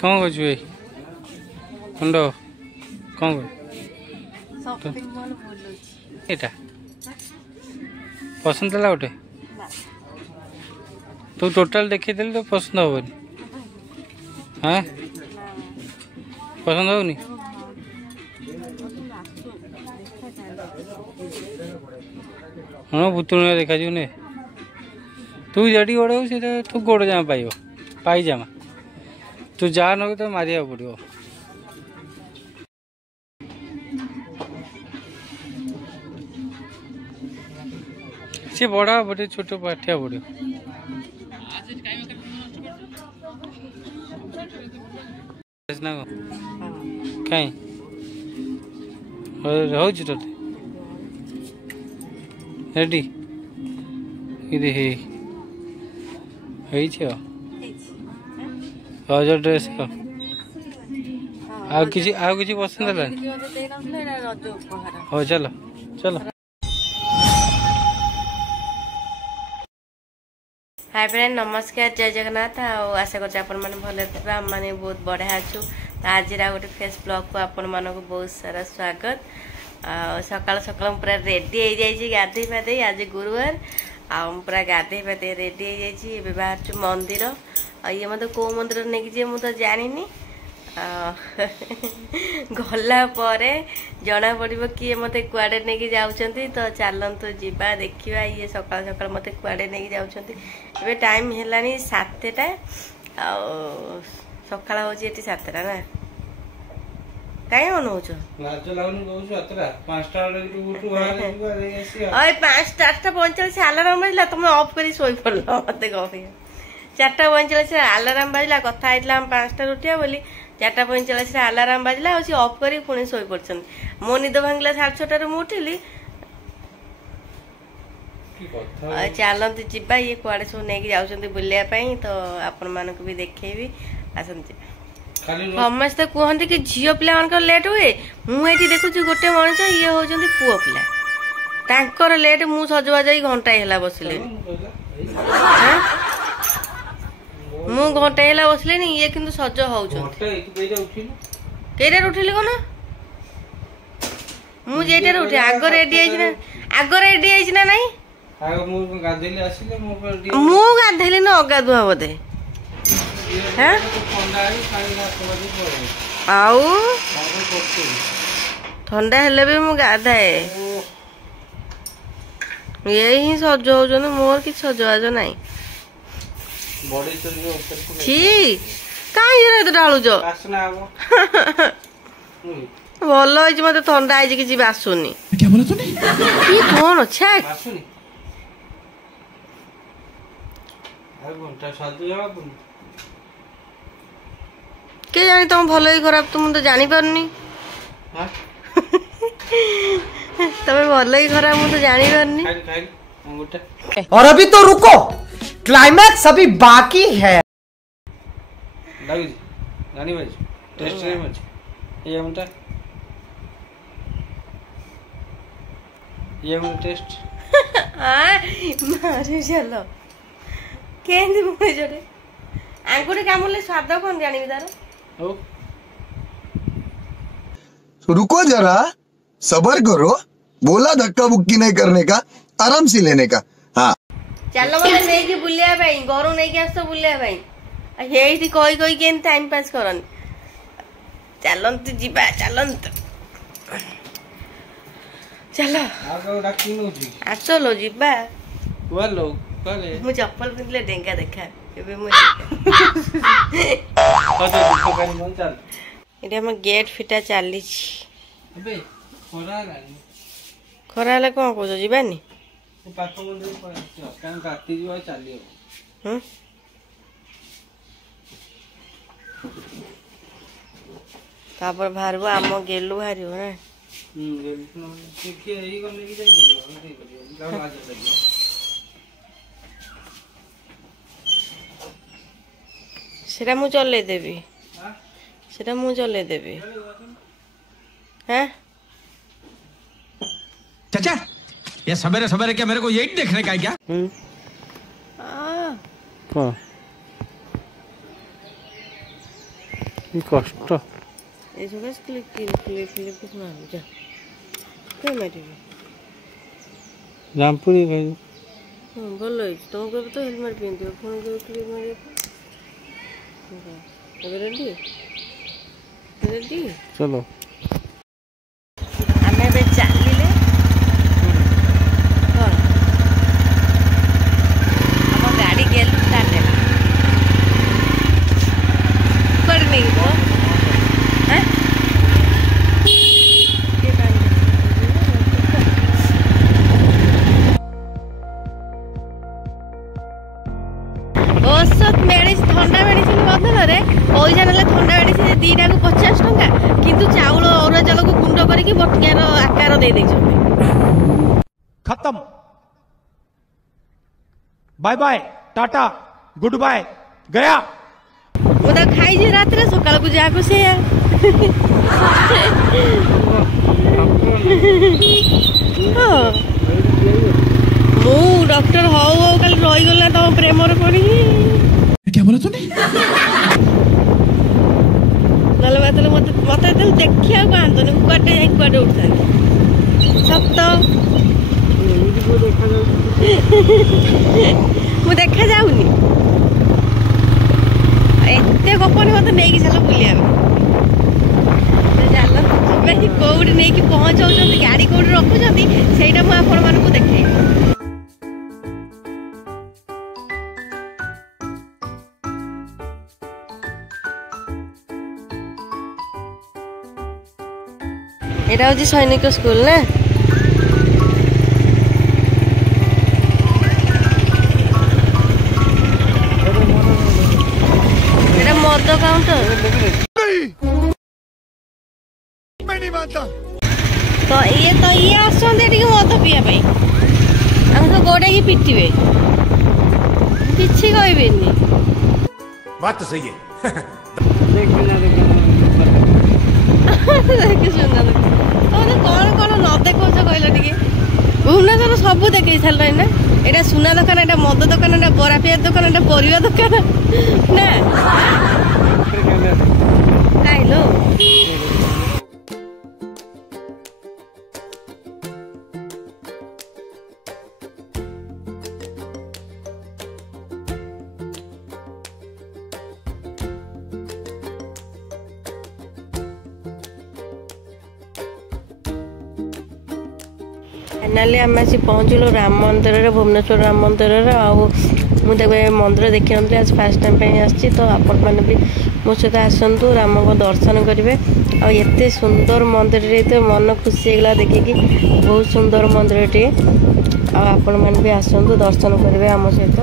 कौन कछु ए मुंड कौन एटा पसंद है गोटे तू टोटाल देखी देली तो पसंद हेनी हाँ पसंद होनी हाँ पुतुणिया देखा ने तू जड़ी गोड़ से तू गोड़ जमा पाइब पाई जमा तू जा न तो मारिया पड़ो सी बड़ा बड़े छोट पाठिया पड़ो कहीं रेडी इधे रज ड्रेस आउ किसी पसंद है हो चलो चलो हाय फ्रेंड नमस्कार जय जगन्नाथ आशा करते आपण मैंने भले थे आम मैंने बहुत बढ़िया अच्छु आज गोटे फेस ब्लॉग को आपण मानक बहुत सारा स्वागत सकाल सकाल पूरा रेडी हो जाइए गाधे पाधे आज गुरुवार पूरा गाधे पाधे रेडी हो जाइए बाहर मंदिर ये मत कौ मंदिर नहीं जी मुझे जानी गला जना पड़ो किए मत कुआड़े नहीं जाऊँगी तो चलतु जीवा देखा ये सकाल सकाल मत कुआड़े नहीं जाऊँगी ए टाइम है 7टा सकाल हूँ 7टा ना कहीं अनौच 5:45 आलाराम बाजला तुम अफ कर शोई पड़ मत गप 4:45 आलाराम बाजला कथा 5टा उठिया बोली 4:45 आलाराम बाजला और अफ कर पुणी शोई पड़ मो निद भांगला 6:30 मुठिली चलते जीवा ये कुआड़े सब नहीं जाऊँ बुलायापी तो आपण मानक भी देखेबी आसती समस्ते कहते कि झील पिला लेट हुए मुझे देखुची गोटे मनीष ये हूँ पुओ पिला तांकर लेट मु सजबाज घंटाए है बसले मु घंटाए है बसले ये किंतु सज हो कईटार उठिली कौन मुझे उठे आग रेडी ना नहीं मु गाधेली ना अगाधुआ बोधे आउ ठंडा हेले भी मु गाधाए ये ही सज हो मोर कि सजबाज नाई कहीं ढालुच भल मत ठंडा है कि बासुनी कौन अच्छा के जानी तुम भल ही खराब तुम तो जानी पारनी तमें भल ही खराब मुझे जानी पारनी और अभी तो रुको क्लाइमैक्स अभी बाकी है जानी भाई टेस्ट रे मच ये हमटा ये हम टेस्ट मारे चलो केंदी मुझे जोड़े आंगुठी कामुले स्वाद कौन जानी तार रुको जरा सबर करो बोला धक्का बुक्की नहीं करने का आराम से लेने का हाँ चलो मत नहीं बुलिया भाई घर नहीं आस बुलिया भाई ये कही कही के टाइम पास करन चलंतु जीवा चलंतु चलो आस लो जीवा मु चप्पल पिंधले डेंगा देखा गेट फिटा चली खरा कौन कौच जीवानी बाहर आम गेलु बाहर ना सेटा मु चले देवी सेटा मु चले देवी हैं चाचा ये सवेरे सवेरे क्या मेरे को यही देखने का है क्या କି କଷ୍ଟ। ଏ ସକାଶେ କ୍ଲିପ୍ କିଛି ମାରୁ ଯା କାଇଁ ମାରିବ। ଜାମ୍ପୁଡ଼ି ଖାଇବୁ। ହଁ ଭଲ ହେଇଛି। ତମକୁ କହିବ ତ ହେଲମେଟ୍ ପିନ୍ଧିବ ପୁଣି ଯେଉଁ କ୍ଲିପ୍ ମାରିବ। ଏବେ ରେଡ଼ି ରେଡ଼ି ଚଲୋ। ଆମେ ଏବେ ଚାଲିଲେ କ'ଣ ଆମ ଗାଡ଼ି ଗେଲୁ ଷ୍ଟାର୍ଟ ହେଲା କୁଆଡ଼େ ନେଇକି ଯିବ? ଔଷଧ ମେଡ଼ିସିନ ଥଣ୍ଡା ମେଡ଼ିସିନ ବଦଳରେ ପଇସା ନେଲେ ଥଣ୍ଡା ମେଡ଼ିସିନ 2ଟାକୁ 50 ଟଙ୍କା କିନ୍ତୁ ଚାଉଳ ଅରୁଆ ଚାଉଳକୁ ଗୁଣ୍ଡ କରିକି ବଟିକାର ଆକାର ଦେଇଦେଇଛନ୍ତି। खत्म bye bye tata goodbye गया। ମୁଁ ତାକୁ ଖାଇଛି ରାତିରେ ସକାଳକୁ ଯାହାକୁ ସେଇଆ। ମୁଁ ଡକ୍ଟର ହଉ ହଉ କାଲି ରହିଗଲା ତମ ପ୍ରେମରେ ପଡ଼ିକି। ନହେଲେ ମତେ ଯେତେବେଳେ ଦେଖିବାକୁ ଆନ୍ତନି କୁଆଡ଼େ ଯାଇ କୁଆଡ଼େ ଉଠିଥାନ୍ତି ସତ। ମୁଁ ଦେଖାଯାଉନି ଏତେ ଗପନି ମତେ ନେଇକି ଚାଲ ବୁଲିବା ପାଇଁ। ଚାଲ କୋଉଠି ନେଇକି ପହଞ୍ଚଉଛନ୍ତି ଗାଡ଼ି କୋଉଠି ରଖୁଛନ୍ତି ସେଇଟା ମୁଁ ଆପଣମାନଙ୍କୁ ଦେଖେଇବି। এটা হচ্ছে সৈনিক স্কুল না? এটা মদ কাউন্টার তো ইয়ে আসছেন এটিকে মদ পিয়া পাই আমি তো গোড়াইকি পিটিবে କିଛି କହିବେନି। बात तो सही है। ତମେ କଣ କଣ ନ ଦେଖଉଛ କହିଲ ଟିକେ? ଭୁବନେଶ୍ୱର ସବୁ ଦେଖେଇ ସାରିଲାଣି ନା। ଏଇଟା ସୁନା ଦୋକାନ, ଏଇଟା ମଦ ଦୋକାନ, ଏଇଟା ବରା ପିଆଜ ଦୋକାନ, ଏଇଟା ପରିବା ଦୋକାନ ନା ଖାଇଲୋ। फाइनाली आम आसी पहुँचलु राम मंदिर भुवनेश्वर राम मंदिर मुझे मंदिर देखी नी आज फास्ट टाइम आसी तो आपण मैंने भी मो सहित आसतु राम को दर्शन करेंगे। आते सुंदर मंदिर तो मन खुशी होगा देखिकी बहुत सुंदर मंदिर टे आपण मैंने भी आसतु दर्शन करेंगे आम सहित।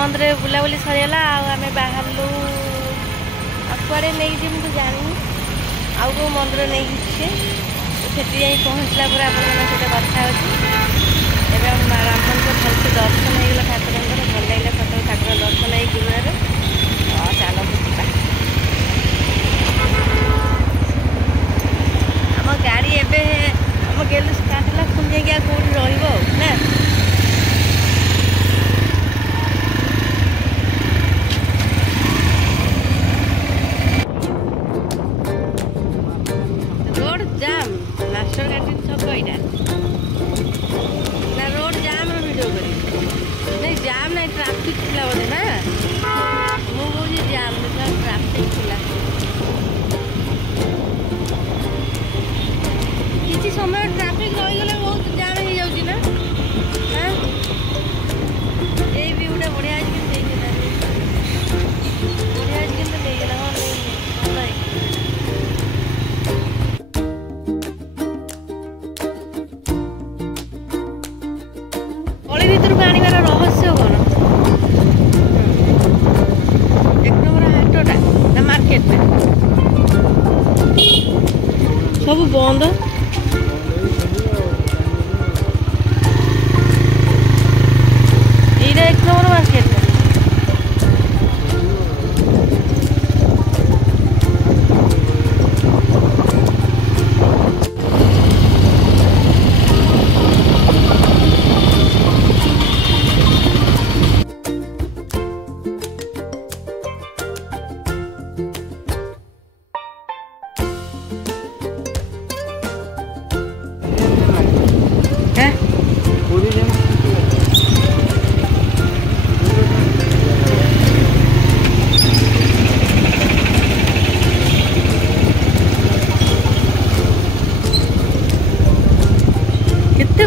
मंदिर बुलाबुली सरीगला आम बाहर कुआड़े नहीं जी मुझे जानी आउ कौ मंदिर नहीं से पहुँचला पर आप कथा एवं राम मंदिर भलसे दर्शन होगा ठाकुर भल लगे सत ठाकुर दर्शन हो जीवन चलो बुझा आम गाड़ी एम गेलु स्टार्ट है पुणी जाइए कौटी रहा रोड जाम मास्टर कैंटीन छक यहाँ ना रोड जाम वीडियो कर नहीं जाम नहीं ट्राफिक थी बोधे ना मुझे जाम देखा ट्राफिक थी किसी समय ट्राफिक रहीगले बहुत जाम हो जाऊँ ना हाँ ये व्यूटा बढ़िया बढ़िया नहीं हाँ नहीं गली भितर को आनिबार रहस्य कौन एक नंबर हाटटा ना मार्केट सब बंद ये एक नंबर मार्केट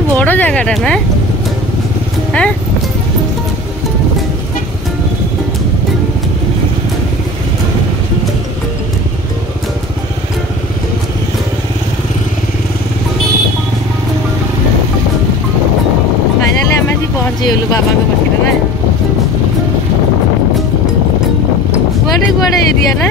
बड़ जगह ना हाँ फाइनाली आम आसी पहुँची गलु बाबा पाखे ना कुआड़े कुआड़े एरिया ना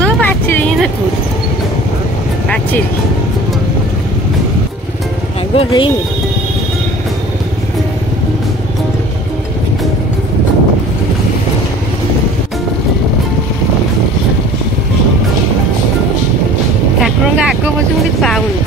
तो पाचेरी ही देखु पाचेरी आग है ठाकुर आग बस मुझे पाऊनी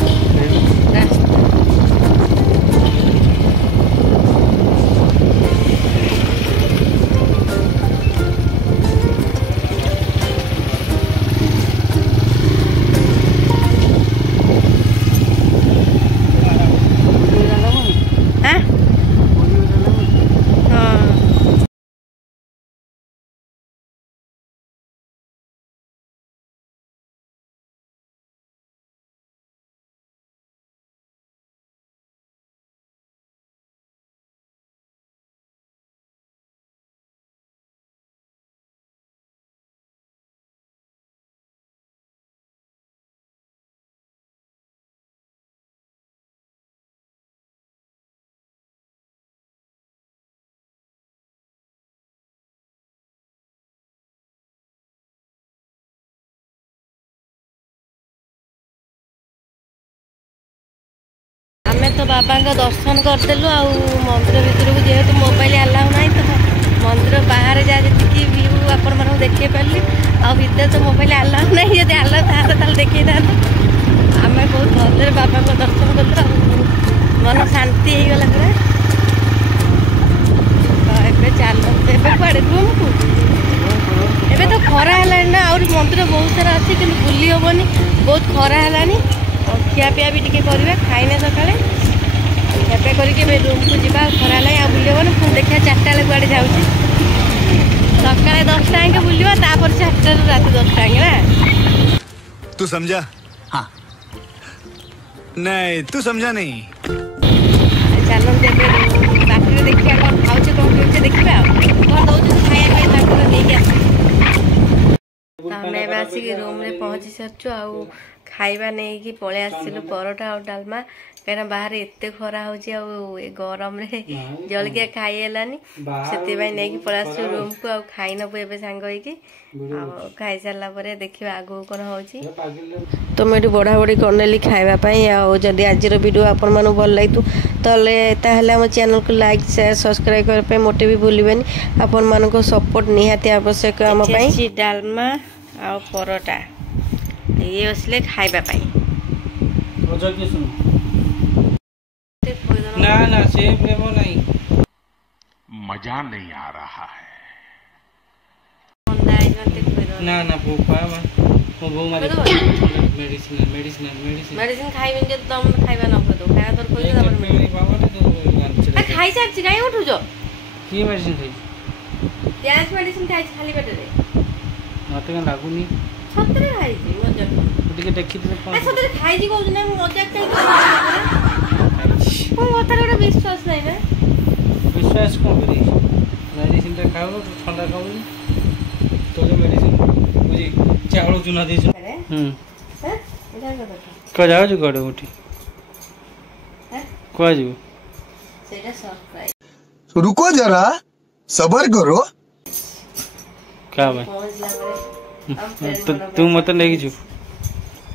तो बाबा का दर्शन करदेलु आ मंदिर भितर को जेहेतु मोबाइल अलाउ ना तो मंदिर बाहर जा जी व्यू आपण मानक देखे पारि आर तो मोबाइल अलाउ ना जब अलाउ था देखे था आम बहुत भलरे बाबा को दर्शन कर मन शांति हो गला पूरा चलते कड़े रूम को एबे तो खरा है ना और मंदिर बहुत सारा अच्छी कि बुली हेनी बहुत खरा है खियापिया भी टी करवा खाइने सका ଖିଆପିଆ କରିକି ଏବେ ରୁମ୍କୁ ଯିବା ଖରା ଲାଗି ଆଉ ବୁଲି ହେବନି ପୁଣି ଦେଖିବା 4ଟା ବେଳେ କୁଆଡ଼େ ଯାଉଛି ସକାଳେ 10ଟା ଯାଏଁ ବୁଲିବା ତାପରେ 4ଟାରୁ ରାତି 10ଟା ଯାଏଁ ନା तू समझा हाँ नहीं तू समझा नहीं ଚାଲନ୍ତୁ ଏବେ ବାଟରେ ଦେଖିବା କ'ଣ ଖାଉଛେ କ'ଣ ପିଉଛେ देखिए कौन दौर खाया नहीं आसिक रूम रे पहुंची सारचु आउ खाइबा नहीं कि पळे आसिलु परोटा और डालमा कहीं बाहर एते खरा होची आ गरम रे जलकिया खाई हेलानी सेति भाई नहीं कि पळे आसु रूम को आ खाई नबु एबे सांग होई कि आ खाई सारला परे देखिबा आगु कोन होची तो मेडी बड़ा बड़ी करनेली खाइबा पई आ जदी आजिर वीडियो आपन मानु भल लागितु तले ताहले हम चैनल को लाइक शेयर सब्सक्राइब कर पे मोटे भी भूलिबेनी आपन मानु को सपोर्ट निहाती आवश्यक हम पई डालमा आ परोटा ये असले खाइबा पई ना ना से प्रेम नहीं मजा नहीं आ रहा है। ना ना भूपा मो भू मारे मेडिसिन मेडिसिन मेडिसिन मेडिसिन खाइबे जे तुम खाइबा न पड़ो खाया तोर कोई ना मेरी बाबा तो आ खाइ सारछि काई उठु जो की मेडिसिन खाई गैस मेडिसिन खाइ खाली पेट रे मते का लागुनी सतरे खाइ छी मजा टिके देखि दे आ सतरे खाइ छी कहू ना मजा काई को मते विश्वास नहीं ना विश्वास को करी मेडिसिन ता खाओ ठंडा खाओ तो जो मेडिसिन बुझी चावल चुना दे हैं इधर का जाओ जो गड़े उठी हैं को आजू सेटा सरप्राइज रुको जरा सबर करो का भाई पहुंच ला तो तू मत नहीं जो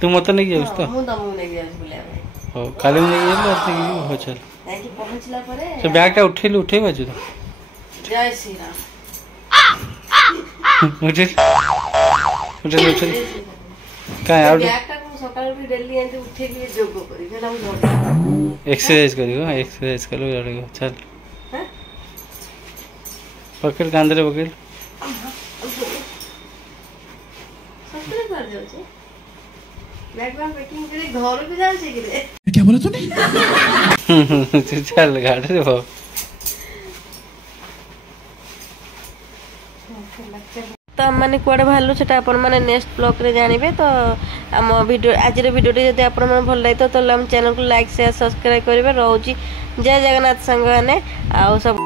तू मत नहीं जाऊस तो मु दमु नहीं जाउस बोले भाई हो काली में नहीं जाऊस तो हो चल नहीं कि पहुंचला परे तो बैग टा उठेलु उठे बाजू तो जय श्री राम उठे उठे उठे का यार बैग टा को सकाळ भी डेली एंते उठे के जोग करी जेला मु एक्सरसाइज करियो एक्सरसाइज करो जड़ेगा चल हैं पकड़ कांदरे पकड़ सतरे कर जाउ छे बैग में पैकिंग करे घर पे जाउ छे कि रे क्या बोला तूने? चल गाड़ी रे बाबू तो हम माने कुआडे भालु सेटा अपन माने नेक्स्ट ब्लॉग रे जानिबे तो हम वीडियो आज रे वीडियो जदि अपन माने भल लागितो तो हम चैनल को लाइक शेयर सब्सक्राइब करिवे रहउची जय जगन्नाथ संग ने आ सब